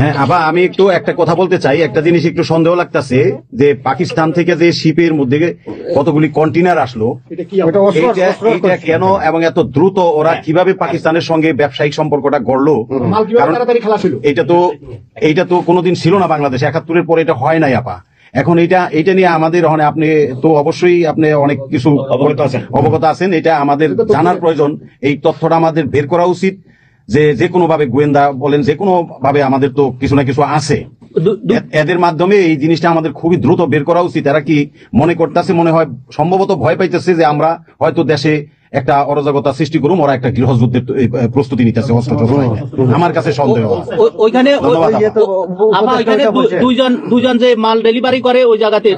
হ্যাঁ আবা, আমি একটু একটা কথা বলতে চাই। একটা জিনিস একটু সন্দেহ লাগতেছে যে পাকিস্তান থেকে যে শিপের মধ্যে কতগুলি কন্টেনার আসলো, এটা কেন এবং এত দ্রুত ওরা কিভাবে পাকিস্তানের সঙ্গে ব্যবসায়িক সম্পর্কটা গড়লো? কারণ এইটা তো কোনোদিন ছিল না বাংলাদেশ, ৭১-এর পরে এটা হয় নাই আপা। এখন এটা নিয়ে আমাদের আপনি তো অবশ্যই আপনি অনেক কিছু অবগত আছেন, এটা আমাদের জানার প্রয়োজন। এই তথ্যটা আমাদের বের করা উচিত যে কোনো ভাবে, গোয়েন্দা বলেন, যে কোনো ভাবে আমাদের তো কিছু না কিছু আছে, এদের মাধ্যমে এই জিনিসটা আমাদের খুবই দ্রুত বের করা উচিত। এরা কি মনে করতেছে, মনে হয় সম্ভবত ভয় পাইতেছে যে আমরা হয়তো দেশে একটা অরাজকতা সৃষ্টি করুম, ওরা একটা গৃহযুদ্ধের প্রস্তুতি নিতেছে, অস্ত্র। আমার কাছে সন্দেহ। ওইখানে দুইজন যে মাল ডেলিভারি করে ওই জায়গাতে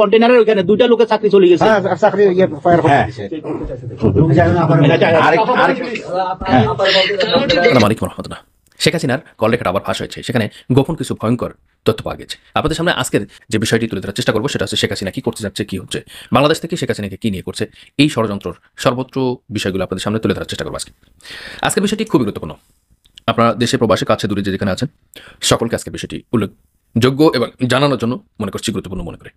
কন্টেনারের ওইখানে দুইটা লোকের চাকরি চলে গেছে। শেখ হাসিনার কল রেখাটা আবার ফাঁস হয়েছে, সেখানে গোপন কিছু ভয়ঙ্কর তথ্য পাওয়া গেছে। আপনাদের সামনে আজকের যে বিষয়টি তুলে ধরার চেষ্টা করবো সেটা হচ্ছে শেখ হাসিনা কি করতে যাচ্ছে, কি হচ্ছে বাংলাদেশ থেকে, শেখ হাসিনাকে কি নিয়ে করছে, এই ষড়যন্ত্রের সর্বত্র বিষয়গুলো আপনাদের সামনে তুলে ধরার চেষ্টা করবো আজকের বিষয়টি খুবই গুরুত্বপূর্ণ। আপনারা দেশে প্রবাসে কাছে দূরে যেখানে আছেন সকলকে আজকের বিষয়টি উল্লেখযোগ্য এবং জানানোর জন্য মনে করছি গুরুত্বপূর্ণ মনে করে।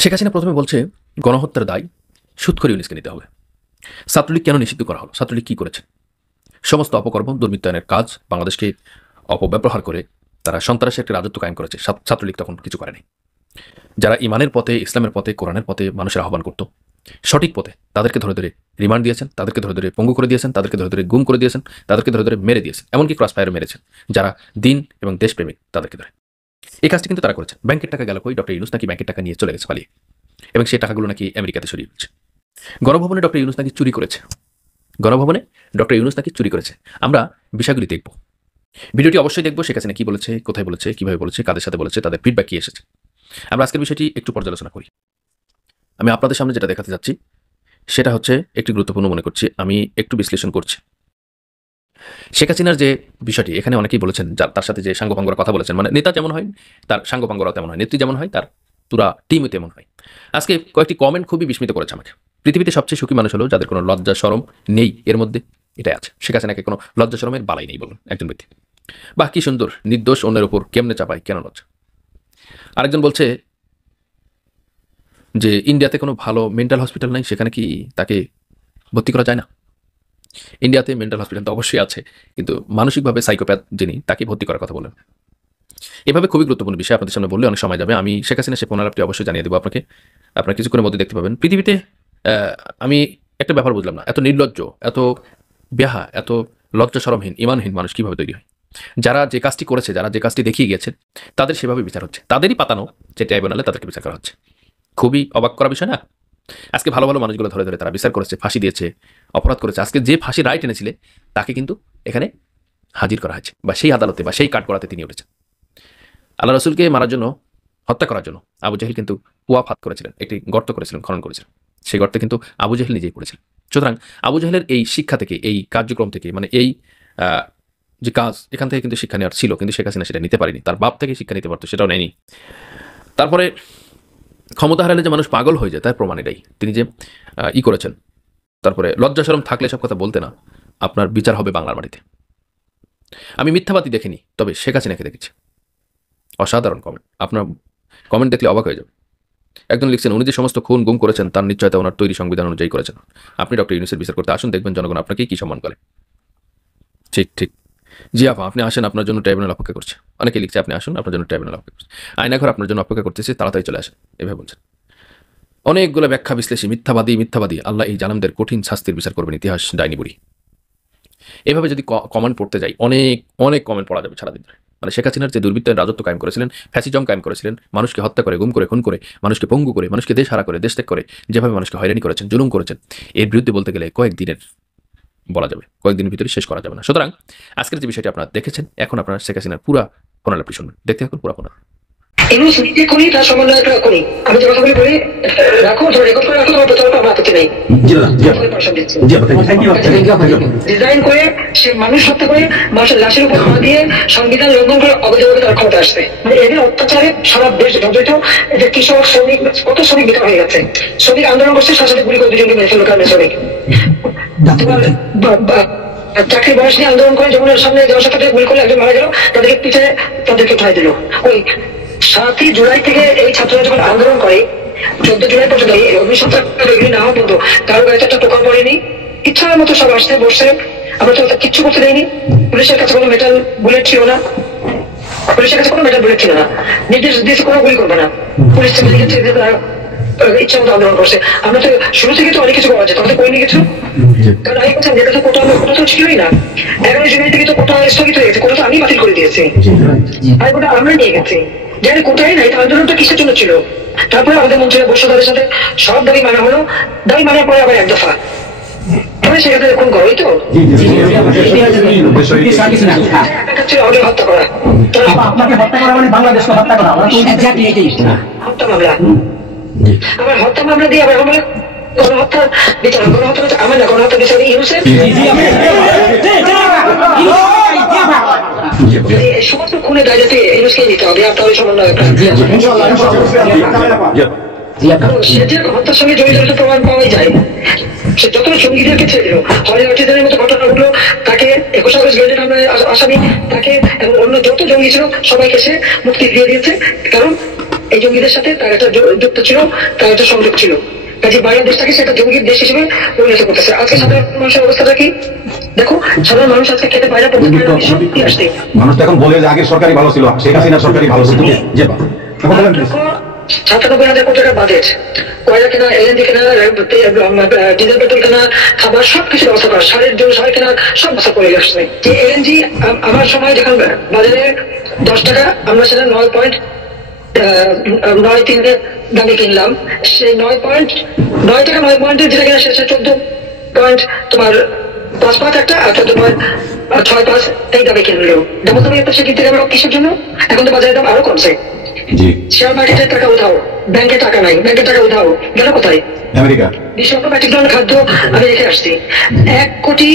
শেখ হাসিনা প্রথমে বলছে গণহত্যার দায় সুদখোর ইউনূসকে নিতে হবে। ছাত্রলীগ কেন নিষিদ্ধ করা হলো, ছাত্রলীগ কি করেছে? সমস্ত অপকর্ম, দুর্বৃত্তায়নের কাজ, বাংলাদেশকে অপব্যবহার করে তারা সন্ত্রাসের একটি রাজত্ব কায়েম করেছে। ছাত্রলীগ তখন কিছু করেনি। যারা ইমানের পথে, ইসলামের পথে, কোরআনের পথে মানুষের আহ্বান করত সঠিক পথে, তাদেরকে ধরে ধরে রিমান্ড দিয়েছেন, তাদেরকে ধরে ধরে পঙ্গু করে দিয়েছেন, তাদেরকে ধরে ধরে গুম করে দিয়েছেন, তাদেরকে ধরে ধরে মেরে দিয়েছেন, এমনকি ক্রস ফায়ারে মেরেছেন যারা দিন এবং দেশপ্রেমিক তাদেরকে ধরে। এই কাজটি কিন্তু তারা করেছে। ব্যাংকের টাকা গেল কই? ডক্টর ইউনূস নাকি ব্যাংকের টাকা নিয়ে চলে গেছে পালিয়ে, এবং সেই টাকাগুলো নাকি আমেরিকাতে সরিয়ে ফেলছে। গণভবনে ডক্টর ইউনূস নাকি চুরি করেছে, গণভবনে ডক্টর ইউনূস নাকি চুরি করেছে। আমরা বিষয়গুলি দেখব, ভিডিওটি অবশ্যই দেখবো। শেখ হাসিনা কি বলেছে, কোথায় বলেছে, কিভাবে বলেছে, কাদের সাথে বলেছে, তাদের ফিডব্যাক কি এসেছে। আমরা আজকের বিষয়টি একটু পর্যালোচনা করি। আমি আপনাদের সামনে যেটা দেখাতে যাচ্ছি সেটা হচ্ছে একটি গুরুত্বপূর্ণ মনে করছি, আমি একটু বিশ্লেষণ করছি। শেখ হাসিনার যে বিষয়টি, এখানে অনেকেই বলেছেন তার সাথে যে সাঙ্গপাঙ্গরা কথা বলেছেন, মানে নেতা যেমন হয় তার সাঙ্গপাঙ্গরাও তেমন হয়, নেত্রী যেমন হয় তার পুরা টিমও তেমন হয়। আজকে কয়েকটি কমেন্ট খুবই বিস্মিত করেছে আমাকে। পৃথিবীতে সবচেয়ে সুখী মানুষ হলো যাদের কোনো লজ্জা শরম নেই, এর মধ্যে এটাই আছে। শেখ হাসিনাকে কোনো লজ্জা শরমের বালাই নেই বলুন একজন ব্যক্তি। বাহ, কি সুন্দর, নির্দোষ অন্যের উপর কেমনে চাপায়, কেন লজ্জা। আরেকজন বলছে যে ইন্ডিয়াতে কোনো ভালো মেন্টাল হসপিটাল নাই, সেখানে কি তাকে ভর্তি করা যায় না? ইন্ডিয়াতে মেন্টাল হসপিটাল তো অবশ্যই আছে, কিন্তু মানসিকভাবে সাইকোপ্যাথ যিনি তাকে ভর্তি করার কথা বলেন। এভাবে খুবই গুরুত্বপূর্ণ বিষয় আপনাদের সামনে বললে অনেক সময় যাবে। আমি শেখ হাসিনা সে পুনরাবৃত্তি অবশ্যই জানিয়ে দেবো আপনাকে, আপনারা কিছুক্ষণের মধ্যে দেখতে পাবেন। পৃথিবীতে আমি একটা ব্যাপার বুঝলাম না, এত নির্লজ্জ, এত বেহা, এত লজ্জা শরমহীন, ইমানহীন মানুষ কীভাবে তৈরি হয়? যারা যে কাজটি করেছে, যারা যে কাজটি দেখিয়ে গিয়েছে, তাদের সেভাবে বিচার হচ্ছে, তাদেরই পাতানো যে ট্রাইব্যুনালে তাদেরকে বিচার করা হচ্ছে। খুবই অবাক করা বিষয় না? আজকে ভালো ভালো মানুষগুলো ধরে ধরে তারা বিচার করেছে, ফাঁসি দিয়েছে, অপরাধ করেছে। আজকে যে ফাঁসি রায় টেনেছিলে তাকে কিন্তু এখানে হাজির করা হয়েছে, বা সেই আদালতে বা সেই কাঠগড়াতে তিনি উঠেছেন। আল্লাহ রসুলকে মারার জন্য, হত্যা করার জন্য আবু জাহেল কিন্তু কুয়া ফাঁদ করেছিলেন, একটি গর্ত করেছিলেন, খনন করেছিলেন। সেই গর্তে কিন্তু আবু জাহেল নিজেই পড়েছিলেন। সুতরাং আবু জাহেলের এই শিক্ষা থেকে, এই কার্যক্রম থেকে, মানে এই যে কাজ, এখান থেকে কিন্তু শিক্ষা নেওয়ার ছিল, কিন্তু শেখ হাসিনা সেটা নিতে পারেনি। তার বাপ থেকে শিক্ষা নিতে পারতো, সেটাও নেয়নি। তারপরে ক্ষমতা হারালে যে মানুষ পাগল হয়ে যায় তার প্রমাণ এটাই, তিনি যে করেছেন। তারপরে লজ্জা শরম থাকলে সব কথা বলতে না, আপনার বিচার হবে বাংলার মাটিতে। আমি মিথ্যাবাদী দেখিনি, তবে শেখ হাসিনাকে দেখেছি। অসাধারণ কমেন্ট, আপনার কমেন্ট দেখলে অবাক হয়ে যাবে। একজন লিখছেন, উনি যে সমস্ত খুন গুম করেছেন তার নিশ্চয়তা ওনার তৈরি সংবিধান অনুযায়ী করেছেন। আপনি ডক্টর ইউনূসের বিচার করতে আসুন, দেখবেন জনগণ আপনাকে কি সম্মান করে। ঠিক ঠিক, জি আপা, আপনি আসেন, আপনার জন্য ট্রাইব্যুনাল অপেক্ষা করছে। অনেকে লিখছে আপনি আসুন, আপনার জন্য ট্রাইব্যুনাল অপেক্ষা করছে, আয়নাঘর আপনার জন্য অপেক্ষা করতেছে, তাড়াতাড়ি চলে আসেন, এভাবে বলছেন। অনেকগুলো ব্যাখ্যা বিশ্লেষী, মিথ্যাবাদী, আল্লাহ এই জালেমদের কঠিন শাস্তির বিচার করবেন, ইতিহাস ডাইনি বুড়ি। এভাবে যদি কমেন্ট পড়তে যাই, অনেক অনেক কমেন্ট পড়া যাবে সারাদিন ধরে। মানে শেখ হাসিনার যে দুর্বৃত্তের রাজত্ব কায়েম করেছিলেন, ফ্যাসিজম কায়েম করেছিলেন, মানুষকে হত্যা করে, গুম করে, খুন করে, মানুষকে পঙ্গু করে, মানুষকে দেশ হারা করে, দেশ ত্যাগ করে, যেভাবে মানুষকে হয়রানি করেছেন, জুলুম করেছেন, এর বিরুদ্ধে বলতে গেলে কয়েকদিনের বলা যাবে, কয়েকদিনের ভিতরে শেষ করা যাবে না। সুতরাং আজকের যে বিষয়টি আপনারা দেখেছেন, এখন আপনারা শেখ হাসিনার পুরা পুনরাবৃত্তি শুনবেন, দেখতে থাকুন পুরা পুনরাবৃত্তি। এগুলো নিজে করি, তার সমন্বয়টা করি। আমি যে কথাগুলি বলি রাখো, রেকর্ড করে রাখো, তোমার প্রচার আমার আপত্তি নেই। ডিজাইন করে সে মানুষ হত্যা করে, মানুষের লাশের উপর হামলা দিয়ে, সংবিধান লঙ্ঘন করে অবৈধভাবে তার ক্ষমতা আসছে। মানে এদের অত্যাচারে সারা দেশ ধ্বংসিত। এটা কৃষক, শ্রমিক, কত শ্রমিক বেকার হয়ে গেছে। শ্রমিক আন্দোলন করছে, সাথে সাথে গুলি করে দুজনকে মেরে ফেললো, কারণে শ্রমিক। চাকরি বয়স নিয়ে আন্দোলন করে যমুনার সামনে জনসাধারণকে গুলি করলে একজন মারা গেল, তাদেরকে পিঠে তাদেরকে উঠাই দিল। ওই 7ই জুলাই থেকে এই ছাত্ররা যখন আন্দোলন করে 14 জুলাই পর্যন্ত এই অগ্নিসংযোগ এগুলি না হওয়া পর্যন্ত কারো গাড়িতে একটা টোকা পড়েনি, ইচ্ছার মতো সব আসতে বসে, আমরা তো কিচ্ছু করতে দেয়নি। পুলিশের কাছে কোনো মেটাল বুলেট ছিল না, পুলিশের কাছে কোনো মেটাল বুলেট ছিল না, নির্দেশ দিয়েছে কোনো গুলি করবে না, পুলিশ ইচ্ছা মতো আন্দোলন করছে। আমরা তো শুরু থেকে তো অনেক কিছু করা যায়, তখন তো করিনি কিছু। কারণ আমি বলছিলাম যেটা তো কোটা তো ছিলই না, 11 জুলাই থেকে তো কোটা স্থগিত হয়ে গেছে, কোটা তো আমি বাতিল করে দিয়েছি, আর কোটা আমরা নিয়ে গেছি। যেখানে কোটাই নাই, আন্দোলনটা কিসের জন্য ছিল? তারপরে আমাদের মন্ত্রীরা বসে তাদের সাথে সব দাবি মানা হলো, দাবি মানার পরে আবার এক দফা সেখানে কোন করোই তো ছিল হত্যা করা, আপনাকে হত্যা করা মানে বাংলাদেশকে হত্যা করা, হত্যা মামলা, আবার হত্যা মামলা দিয়ে আবার আমরা গণহত্যার বিচার, গণহত্যা আমার না, গণহত্যা বিচার ইউসেফ সমস্ত খুনের দায়িত্ব ইউসকে নিতে হবে, আর তাহলে সমন্বয় সে যে হত্যার সঙ্গে জড়িত প্রমাণ পাওয়াই যায়। সে যত সঙ্গীদেরকে ছেড়ে দিল, হলে অটিদের মতো ঘটনাগুলো, তাকে 21 আগস্ট গ্রেনেড হামলায় আসামি, তাকে এবং অন্য যত জঙ্গি ছিল সবাইকে সে মুক্তি দিয়ে দিয়েছে, কারণ এই জঙ্গিদের সাথে তার একটা যুক্ত ছিল, তার একটা সংযোগ ছিল। কাজে বাংলাদেশটাকে সে একটা জঙ্গির দেশ হিসেবে পরিণত করতেছে। আজকে সাধারণ মানুষের অবস্থাটা কি দেখো, সাধারণ মানুষ আজকে খেতে পায় না, পড়তে আসতে। মানুষ তো এখন বলে যে আগের সরকারি ভালো ছিল, শেখ হাসিনার সরকারি ভালো ছিল। 97,000 কোটি টাকার বাজেট, কয়লা কেনা, এলএনজি কেনা, ডিজেল পেট্রোল কেনা, খাবার সবকিছু ব্যবস্থা করা, সারের জন্য সার কেনা, সব ব্যবস্থা করে আসছে। যে এলএনজি আমার সময় যখন বাজারে 10 টাকা, আমরা সেটা 9.93 দামে কিনলাম, সেই 9 টাকা 9 পয়েন্টের যেটা কিনা সে 14 তোমার 5 একটা, আর 14.65 এই দামে কিনলো। যেমন তুমি একটা সে কিনতে গেল কিসের জন্য? এখন তো বাজারের দাম আরো কমছে। শেয়ার মার্কেটের টাকা উঠাও, ব্যাংকে টাকা নাই, ব্যাংকের টাকা উঠাও, গেল কোথায়? আমেরিকা। বিশ্বব্যাপী ধরনের খাদ্য আমি রেখে আসছি, 1 কোটি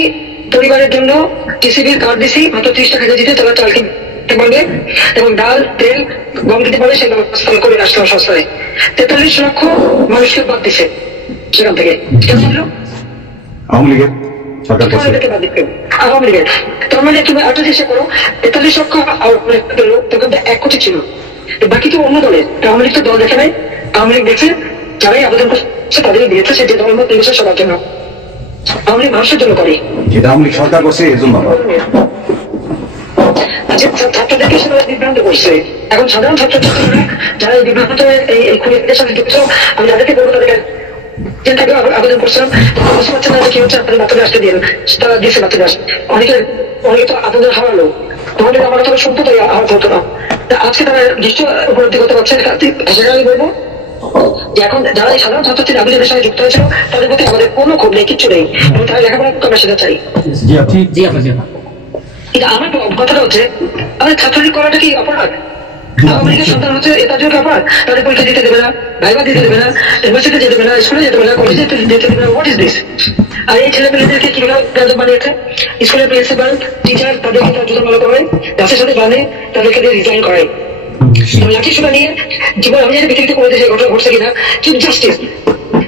পরিবারের জন্য টিসিবির কার্ড দিছি, মাত্র 30 টাকা দিতে তারা চাল কিনতে পারবে, এবং ডাল তেল গম দিতে পারবে, সেই ব্যবস্থা করে আসলাম সস্তায়। 43 লক্ষ মানুষকে বাদ দিছে সেখান থেকে, কেন বললো? আওয়ামী লীগের সরকার আওয়ামী লীগের। তার মানে তুমি আরেকটা চেষ্টা করো, 43 লক্ষ তখন 1 কোটি ছিল, বাকি তো অন্য দলের। আওয়ামী লীগ তো দল দেখে নাই, আওয়ামী লীগ দেখছে যারাই আবেদন করছে তাদেরই দিয়েছে, সে যে দলের মধ্যে নির্বাচন সবার জন্য, আওয়ামী লীগ মানুষের জন্য করে, আওয়ামী লীগ সরকার করছে এর জন্য। ছাত্রদেরকে সেভাবে বিভ্রান্ত করছে। এখন সাধারণ ছাত্রছাত্রীরা যারা এই বিভ্রান্ত এই খুনের সাথে যুক্ত, আমি যাদেরকে বলবো তাদেরকে আবেদন করছিলাম, বুঝতে পারছেন না যে কি হচ্ছে, আপনাদের বাচ্চাদের আসতে দিন, তারা দিয়েছে বাচ্চাদের আসতে, অনেকে তো আবেদন হারালো, তোমাদের আমরা তবে শুনতো তাই আহত হতো না। আজকে তারা নিশ্চয় উপলব্ধি করতে পারছে, সেটা আমি বলবো যে এখন যারা এই সাধারণ ছাত্রছাত্রী আবেদনের সঙ্গে যুক্ত হয়েছিল তাদের প্রতি আমাদের কোনো ক্ষোভ নেই, কিচ্ছু নেই, এবং তারা লেখাপড়া আমরা সেটা চাই। কিন্তু আমার কথাটা হচ্ছে, আমাদের ছাত্রলীগ করাটা কি অপরাধ? আওয়ামী লীগের সন্তান হচ্ছে এটা জন্য অপরাধ, তাদের পরীক্ষা দিতে দেবে না, ভাইবা দিতে দেবে না, ইউনিভার্সিটি যেতে দেবে না, স্কুলে যেতে দেবে না, কলেজে যেতে দেবে না, হোয়াট ইজ দিস? আর এই ছেলে পেলেদেরকে কিভাবে গাজব বানিয়েছে? স্কুলের প্রিন্সিপাল টিচার তাদেরকে তার জুতো মালা করে গাছের সাথে বাঁধে, তাদেরকে রিজাইন করায়, লাঠি সোনা নিয়ে জীবন আমি জানি পৃথিবীতে করে দিয়েছে, ঘটনা ঘটছে কিনা। চিফ জাস্টিস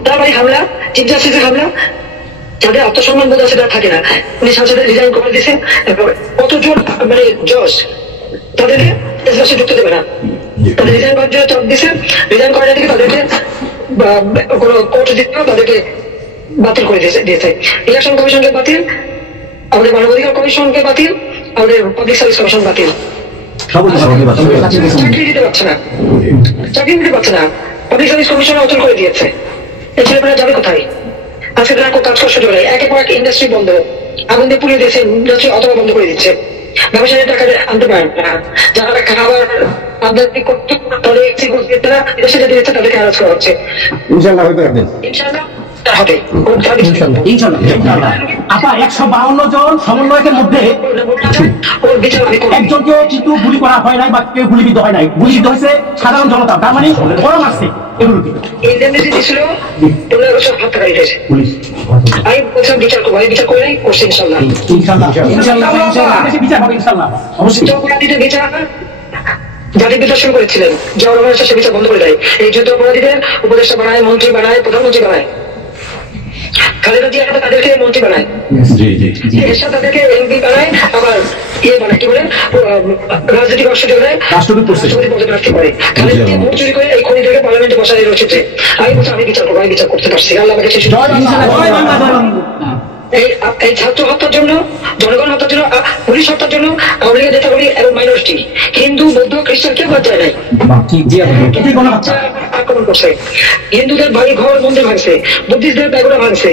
তার বাড়ি হামলা, চিফ জাস্টিসের হামলা, যাদের আত্মসম্মান বোধ আছে তারা থাকে না, উনি সাথে সাথে রিজাইন করে দিয়েছে। কতজন মানে জজ তাদেরকে এজলাসে ঢুকতে দেবে না, তাদের রিজাইন করার জন্য চাপ দিছে, রিজাইন করার দিকে তাদেরকে কোনো কোর্ট দিতে তাদেরকে বাতিল করে দিয়েছে। ইলেকশন কমিশনকে বাতিল, আমাদের মানবাধিকার কমিশনকে বাতিল, আমাদের পাবলিক সার্ভিস কমিশন বাতিল, চাকরি দিতে পারছে না, চাকরি দিতে পারছে না, পাবলিক সার্ভিস কমিশন অচল করে দিয়েছে। এই ছেলেমেয়েরা যাবে কোথায়? আজকে তারা কাজ কষ্ট চলে, একের পর এক ইন্ডাস্ট্রি বন্ধ, আগুন দিয়ে পুড়িয়ে দিয়েছে ইন্ডাস্ট্রি, অথবা বন্ধ করে দিচ্ছে, ব্যবসায়ীর টাকা আনতে পারে না, যারা খাবার আমদানি করতে দেশে যেতে দিচ্ছে তাদেরকে হ্যারাস করা হচ্ছে। ইনশাআল্লাহ হবে, ইনশাআল্লাহ হবে, আপা 152 জন সমন্বয়কের মধ্যে একজনকে কিন্তু গুলি করা হয় নাই, বা কেউ গুলিবিদ্ধ হয় নাই, গুলিবিদ্ধ হয়েছে সাধারণ জনতা, তার মানে ওরা মারছে এগুলোকে। ইন্ডেমনিটি দিয়েছিল 15 বছর হত্যাকারী হয়েছে। আমি বলছিলাম বিচার করবো, আমি বিচার করে নাই, করছি ইনশাআল্লাহ, বিচার হবে ইনশাআল্লাহ অবশ্যই। অপরাধীদের বিচার জাতির বিচার শুরু করেছিলেন, যাওয়ার সে বিচার বন্ধ করে দেয়। এই যুদ্ধ অপরাধীদের উপদেষ্টা বানায়, মন্ত্রী বানায়, প্রধানমন্ত্রী বানায়, খালেদা জিয়া তাদেরকে মন্ত্রী বানায়, জি জি এরশাদ তাদেরকে এমপি বানায়, আবার বানায় কি বলে রাজনৈতিক অংশ বানায়, রাষ্ট্রপতি পদে প্রার্থী করে। খালেদা জিয়া ভোট চুরি করে এই খনিদেরকে পার্লামেন্টে বসায় রচিতে আমি বলছি আমি বিচার করবো, আমি বিচার করতে পারছি, আল্লাহ আমাকে সেই সুযোগ এই ছাত্র হত্যার জন্য, জনগণ হত্যার জন্য, পুলিশ হত্যার জন্য আওয়ামী লীগের নেতাগুলি এবং মাইনরিটি হিন্দু বৌদ্ধ খ্রিস্টান কেউ বাদ যায় নাই। আক্রমণ করছে, হিন্দুদের বাড়ি ঘর মন্দির ভাঙছে, বুদ্ধিস্টদের ব্যাগুলা ভাঙছে,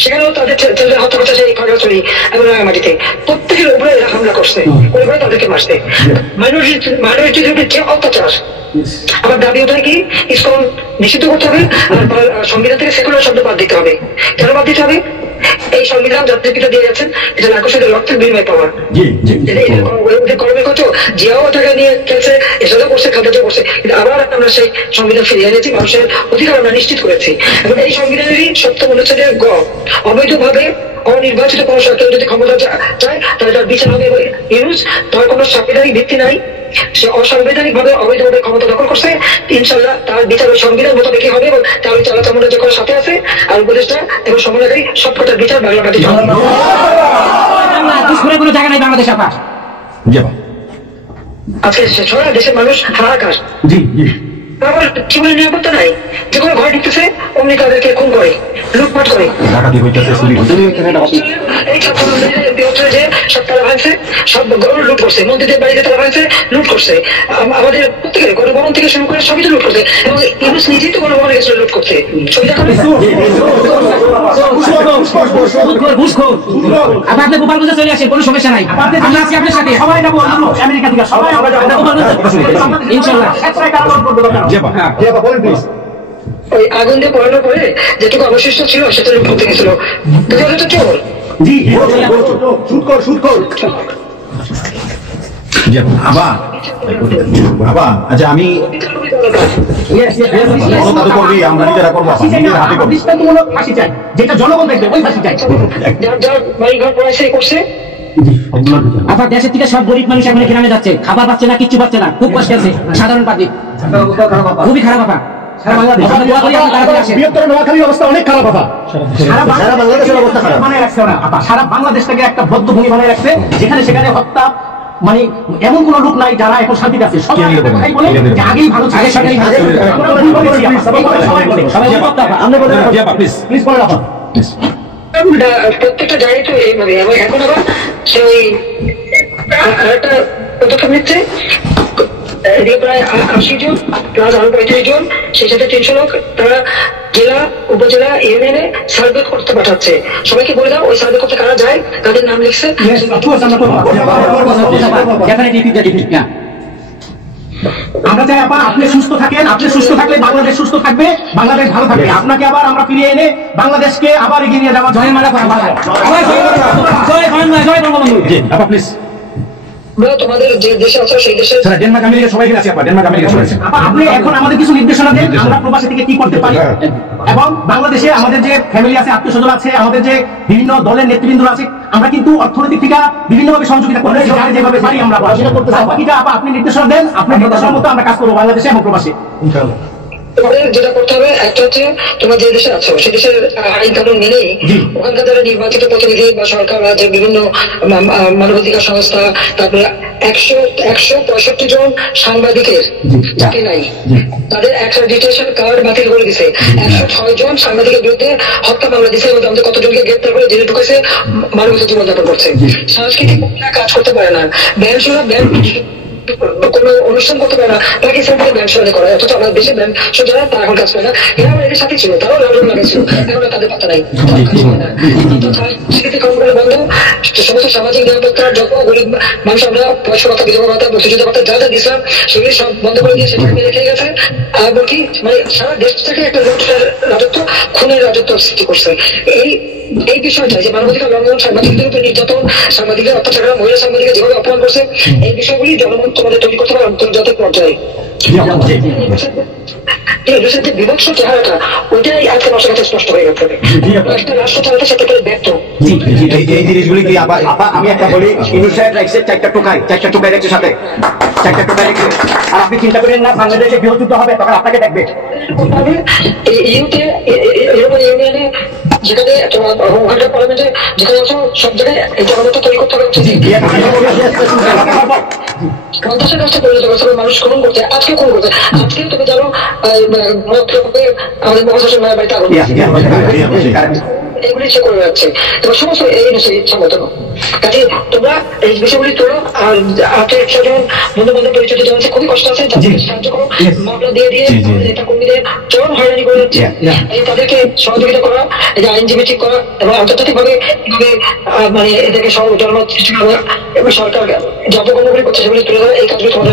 সেখানেও তাদের ছেলেদের হত্যা করছে সেই খাগড়াছড়ি এবং রাঙামাটিতে। প্রত্যেকের উপরে এরা হামলা করছে, করে করে তাদেরকে মারছে। মাইনরিটিদের যে অত্যাচার। আমার দাবি ওটাই কি ইসকন নিষিদ্ধ করতে হবে, আর সংবিধান থেকে সেকুলার শব্দ বাদ দিতে হবে। কেন বাদ দিতে হবে? এই সংবিধান জাতির পিতা দিয়ে যাচ্ছেন, এটা নাকুশের রক্তের বিনিময় পাওয়া। কর্মে কত জিয়াও টাকা নিয়ে খেলছে, এসবও করছে, খাদ্য করছে, কিন্তু আবার আমরা সেই সংবিধান ফিরিয়ে এনেছি, মানুষের অধিকার আমরা নিশ্চিত করেছি। এবং এই সংবিধানেরই সপ্তম অনুচ্ছেদের গ, অবৈধভাবে অনির্বাচিত কোন সরকার যদি ক্ষমতা চায় তাহলে তার বিচার হবে ইউজ, তার কোন সাংবিধানিক ভিত্তি নাই, সে অসাংবিধানিক ভাবে অবৈধভাবে ক্ষমতা দখল করছে, ইনশাল্লাহ তার বিচার ওই সংবিধান মোতাবেকই হবে এবং তার ওই চালা চামড়া যে করার সাথে আছে আর উপদেষ্টা এবং সমন্বয়কারী সবকটার বিচার বাংলা মাটিতে হবে। কোনো জায়গা নাই বাংলাদেশ আপনার আজকে সারা দেশের মানুষ হাহাকার। আবার জীবনের নিরাপত্তা নাই, যে কোনো ঘরে ঢুকতেছে অমনি তাদেরকে খুন করে, লুটপাট করে। এই ছাত্র যে সব তালা ভাঙছে, সব গরু লুট করছে, মন্দিরের বাড়িতে তালা ভাঙছে, লুট করছে, আমাদের প্রত্যেকের গণভবন থেকে শুরু করে সবই তো লুট করছে, এবং ইউনুস নিজেই তো গণভবনে গেছিল লুট করতে। ছবি দেখা আপনি গোপালগঞ্জে চলে আসেন, কোনো সমস্যা নাই, আমরা আছি আপনার সাথে, সবাই যাবো আমেরিকা থেকে, সবাই ইনশাল্লাহ। ওই আগুন দিয়ে পড়ানোর পরে যেটুকু অবশিষ্ট ছিল সেটা লুট করতে গেছিল, তো চোর। আচ্ছা আমি আমরা নিজেরা করবো, ফাঁসি চাই, যেটা জনগণ দেখবে ওই ফাঁসি চাই। যার বাড়ি ঘর পড়াইছে করছে, আপনার দেশের থেকে সব গরিব মানুষ এখন গ্রামে যাচ্ছে, খাবার পাচ্ছে না, কিচ্ছু পাচ্ছে না, খুব কষ্ট আছে সাধারণ পাবলিক, খুবই খারাপ ব্যাপার। সারা বাংলাদেশ থেকে একটা বদ্ধভূমি বানিয়ে রাখছে, যেখানে সেখানে হত্যা, মানে এমন কোন লোক নাই যারা এখন শান্তিতে আছে, সবাই বলে যে আগেই ভালো ছিল, প্রত্যেকটা জায়গায় তো এইভাবে। এখন আবার সেই একটা পদক্ষেপ নিচ্ছে, প্রায় 80 জন প্লাস আরো 35 জন, সেই সাথে 300 লোক, তারা জেলা উপজেলা ইউনিয়নে সার্ভে করতে পাঠাচ্ছে। সবাইকে বলে দাও ওই সার্ভে করতে কারা যায়, তাদের নাম লিখছে। আমরা চাই আপনি সুস্থ থাকেন, আপনি সুস্থ থাকলে বাংলাদেশ সুস্থ থাকবে, বাংলাদেশ ভালো থাকবে। আপনাকে আবার আমরা ফিরিয়ে এনে বাংলাদেশকে আবার এগিয়ে নিয়ে যাওয়া, জয় মালা করা, জয় বঙ্গবন্ধু। প্লিজ তোমাদের যে দেশে আছো সেই দেশে ডেনমার্ক আমেরিকা সবাই আছে, আপনি এখন আমাদের কিছু নির্দেশনা দেন, আমরা প্রবাসী থেকে কি করতে পারি, এবং বাংলাদেশে আমাদের যে ফ্যামিলি আছে, আত্মীয় স্বজন আছে, আমাদের যে বিভিন্ন দলের নেতৃবৃন্দ আছে, আমরা কিন্তু অর্থনৈতিক থেকে বিভিন্নভাবে সহযোগিতা করতে যেভাবে পারি আমরা বাকিটা আপনি নির্দেশনা দেন, আপনার নির্দেশনার মতো আমরা কাজ করবো বাংলাদেশে এবং প্রবাসী। তোমাদের যেটা করতে হবে, একটা হচ্ছে তোমরা যে দেশে আছো সেই দেশের আইন কানুন মেনেই ওখানকার যারা নির্বাচিত প্রতিনিধি বা সরকার বা যে বিভিন্ন মানবাধিকার সংস্থা, তারপরে 165 জন সাংবাদিকের চাকরি নাই, তাদের অ্যাক্রেডিটেশন কার্ড বাতিল করে দিছে। 106 জন সাংবাদিকের বিরুদ্ধে হত্যা মামলা দিছে এবং আমাদের কতজনকে গ্রেপ্তার করে জেলে ঢুকেছে, মানবিক জীবনযাপন করছে। সাংস্কৃতিক কাজ করতে পারে না, ব্যান্ড শোনা ব্যান্ড কোনো অনুষ্ঠান করতে পারে না, পাকিস্তান থেকে ব্যান্ড শোনা করে, অথচ আমাদের দেশে ব্যান্ড যারা তারা এখন কাজ করে না। এরা আমার এদের সাথে ছিল, তারাও লালন লাগাচ্ছিল, এখন তাদের পাতা নাই। সাংস্কৃতিক কর্মকাণ্ড বন্ধ, সমস্ত সামাজিক নিরাপত্তার যত গরিব মানুষ আমরা পয়সা ভাতা, বিধবা ভাতা, মুক্তিযোদ্ধা ভাতা যা যা দিয়েছিলাম সেগুলি সব বন্ধ করে দিয়ে সেটা মেরে খেয়ে গেছে। এমনকি মানে সারা দেশ থেকে একটা রাজত্ব, খুনের রাজত্ব সৃষ্টি করছে। এই বিষয়টা যে মানবাধিকার লঙ্ঘন, সাংবাদিকদের উপর নির্যাতন, সাংবাদিকদের অত্যাচার, মহিলা সাংবাদিকদের যেভাবে অপমান করছে, এই বিষয়গুলি জনগণ তোমাদের তৈরি করতে পারে আন্তর্জাতিক পর্যায়ে। যে বিভৎস চেহারাটা ওইটাই আজকে মানুষের কাছে স্পষ্ট হয়ে গেছে। একটা রাষ্ট্র চালাতে সাথে করে ব্যর্থ। এই জিনিসগুলি কি আমি একটা বলি, ইউনুস সাহেব রাখছে 4টা টোকাই রাখছে সাথে 4টা টোকাই রেখে, আর আপনি চিন্তা করেন না বাংলাদেশে গৃহযুদ্ধ হবে তখন আপনাকে দেখবে। ইউরোপীয় ইউনিয়নে যেখানে তোমার ওখানটা পার্লামেন্টে যেখানে আছো সব জায়গায় এই জনমতটা তৈরি করতে হবে। পঞ্চাশের কাছে পরিণত করছে, মানুষ খুন করছে, আজকে খুন করছে। আজকে তুমি জানো আমাদের মহাশাসন বাড়িতে আগুন, এগুলি সে করে যাচ্ছে। এবার সমস্ত এই সংগঠন কাজে তোমরা এই বিষয়গুলি তোলো। আর যেমন বন্ধু বান্ধব পরিচয় জানাচ্ছে, খুবই কষ্ট আছে, সাহায্য করো, মামলা দিয়ে দিয়ে নেতা কর্মীদের চরম হয়রানি করে যাচ্ছে। তাদেরকে সহযোগিতা করা, এই যে আইনজীবী ঠিক করা এবং আন্তর্জাতিক ভাবে কিভাবে মানে এদেরকে জনমত সৃষ্টি করা এবং সরকার যে অপকর্মগুলি করছে সেগুলি তুলে ধরা, এই কাজগুলি তোমাদের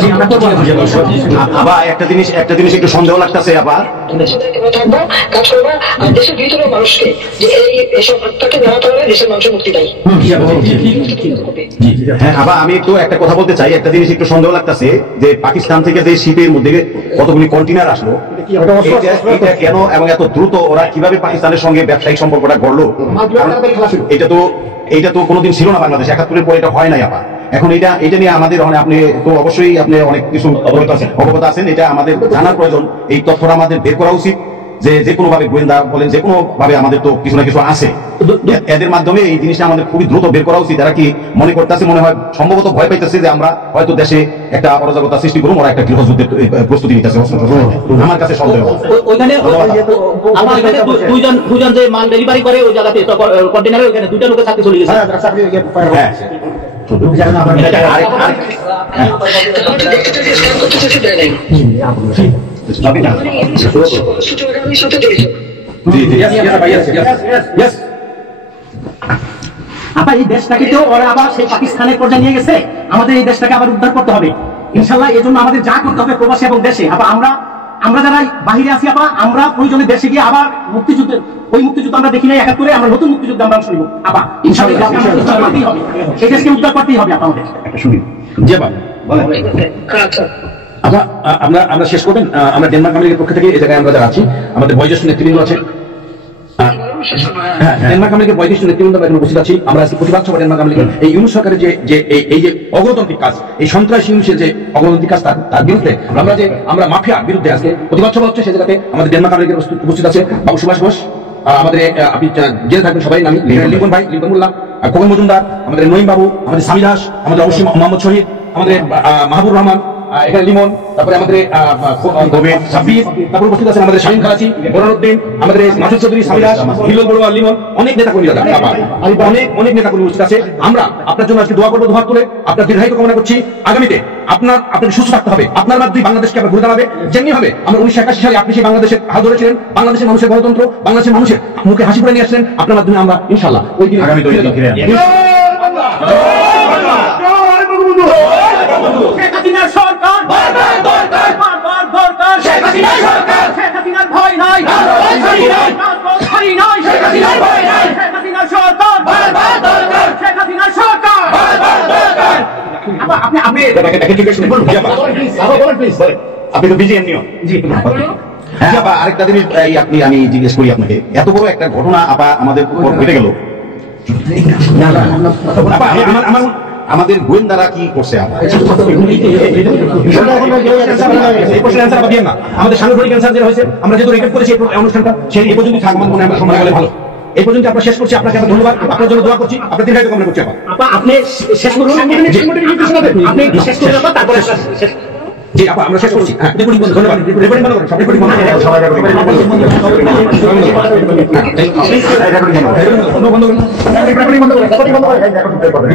আবার একটা জিনিস একটু সন্দেহ লাগতেছে। আবার থাকবো, কাজ করবো, আর দেশের ভিতরে মানুষকে যে এইসব হত্যাকে নেওয়া হলে দেশের মানুষের মুক্তি দেয়। হ্যাঁ, আবার আমি একটু একটা কথা বলতে চাই। একটা জিনিস একটু সন্দেহ লাগতেছে যে পাকিস্তান থেকে যে শিপের মধ্যে কতগুলি কন্টেনার আসলো, এটা কেন এবং এত দ্রুত ওরা কিভাবে পাকিস্তানের সঙ্গে ব্যবসায়িক সম্পর্কটা গড়লো? এটা তো কোনোদিন ছিল না বাংলাদেশ, 71-এর পরে এটা হয় নাই। আবার এখন এটা নিয়ে আমাদের আপনি তো অবশ্যই আপনি অনেক কিছু অবগত আছেন, এটা আমাদের জানার প্রয়োজন। এই তথ্যটা আমাদের বের করা উচিত যে কোনো ভাবে গোয়েন্দা বলেন, যে কোনো ভাবে আমাদের তো কিছু না কিছু আছে, এদের মাধ্যমে এই জিনিসটা আমাদের খুবই দ্রুত বের করা উচিত। এরা কি মনে করতেছে, মনে হয় সম্ভবত ভয় পাইতেছে যে আমরা হয়তো দেশে একটা অরাজকতা সৃষ্টি করুন, ওরা একটা গৃহযুদ্ধের প্রস্তুতি নিতেছে। আমার কাছে সন্দেহ। ওইখানে আমার এখানে দুজন যে মাল ডেলিভারি করে ওই জায়গাতে কন্টেনারে ওইখানে দুইটা লোকের চাকরি চলে গেছে। হ্যাঁ, আপা এই দেশটাকে তো ওরা আবার সেই পাকিস্তানের পর্যায়ে নিয়ে গেছে, আমাদের এই দেশটাকে আবার উদ্ধার করতে হবে ইনশাল্লাহ। এই জন্য আমাদের যা করতে হবে প্রবাসী এবং দেশে, আপা আমরা যারা বাহিরে আছি, আপা আমরা প্রয়োজনে দেশে গিয়ে আবার ওই মুক্তিযুদ্ধ আমরা দেখি নাই 71-এ, আমরা নতুন মুক্তিযুদ্ধ আমরা শুনব। আপা ইনশাল্লাহ এই দেশকে উদ্ধার করতেই হবে। আপা আমাদের শুনি জি আপা আমরা শেষ করবেন। আমরা ডেনমার্ক আমেরিকার পক্ষ থেকে এই জায়গায় আমরা যারা আছি, আমাদের বয়োজ্যেষ্ঠ নেতৃবৃন্দ আছে, ডেনমার্ক আমেরিকার বয়োজ্যেষ্ঠ নেতৃবৃন্দ এখন উপস্থিত আছি। আমরা আজকে প্রতিবাদ সভা ডেনমার্ক আমেরিকার এই ইউনুস সরকারের যে এই যে অগণতান্ত্রিক কাজ, এই সন্ত্রাসী ইউনুসের যে অগণতান্ত্রিক কাজ, তার বিরুদ্ধে আমরা মাফিয়ার বিরুদ্ধে আজকে প্রতিবাদ সভা হচ্ছে। সে জায়গাতে আমাদের ডেনমার্ক আমেরিকার উপস্থিত আছে বাবু সুভাষ ঘোষ, আমাদের আপনি জেনে থাকবেন সবাই, আমি লিঙ্কন ভাই, লিঙ্কন মোল্লা, খোকন মজুমদার, আমাদের নঈম বাবু, আমাদের স্বামী দাস, আমাদের অবশ্যই মোহাম্মদ শহীদ, আমাদের মাহবুব রহমান, এখানে লিমন, তারপরে আমাদের তারপর উপস্থিত আছেন আমাদের শামীম খালাচি, বোরানুদ্দিন, আমাদের মাসুদ চৌধুরী, স্বামী দাস, হিলল বড়ুয়া, লিমন, অনেক নেতাকর্মী দাদা, অনেক নেতাকর্মী উপস্থিত আছে। আমরা আপনার জন্য আজকে দোয়া করবো, দোয়া করে আপনার দীর্ঘায়িত কামনা করছি। আগামীতে আপনাকে সুস্থ থাকতে হবে, আপনার মাধ্যমে বাংলাদেশকে আবার ঘুরে দাঁড়াবে। যেমনি হবে আমরা 1981 সালে আপনি সেই বাংলাদেশের হাল ধরেছিলেন, বাংলাদেশের মানুষের গণতন্ত্র, বাংলাদেশের মানুষের মুখে হাসি পড়ে নিয়ে আসলেন, আপনার মাধ্যমে আমরা ইনশাল্লাহ ওই দিন আগামী আপনি তো বিজিএম নিও। আরেকটা জিনিস আমি জিজ্ঞেস করি আপনাকে, এত বড় একটা ঘটনা আপা আমাদের উপর ঘটে গেল, আমাদের গোয়েন্দারা কি করছে? আমাদের সাংগঠনিক ক্যান্সার যেটা হয়েছে, আমরা যেহেতু রেকর্ড করেছি অনুষ্ঠানটা, সেই এই পর্যন্ত থাকবো মনে হয় সময় গেলে ভালো। এই পর্যন্ত আমরা শেষ করছি, আপনাকে আমরা ধন্যবাদ, আপনার জন্য দোয়া করছি, আপনার দীর্ঘায়িত কামনা করছি। আপা আপনি শেষ করুন, আপনি শেষ করুন, তারপরে জি আপা আমরা শেষ করছি। হ্যাঁ, রেকর্ডিং বন্ধ, ধন্যবাদ। রেকর্ডিং বন্ধ করেন, সব রেকর্ডিং বন্ধ করেন, সবাই রেকর্ডিং বন্ধ করেন।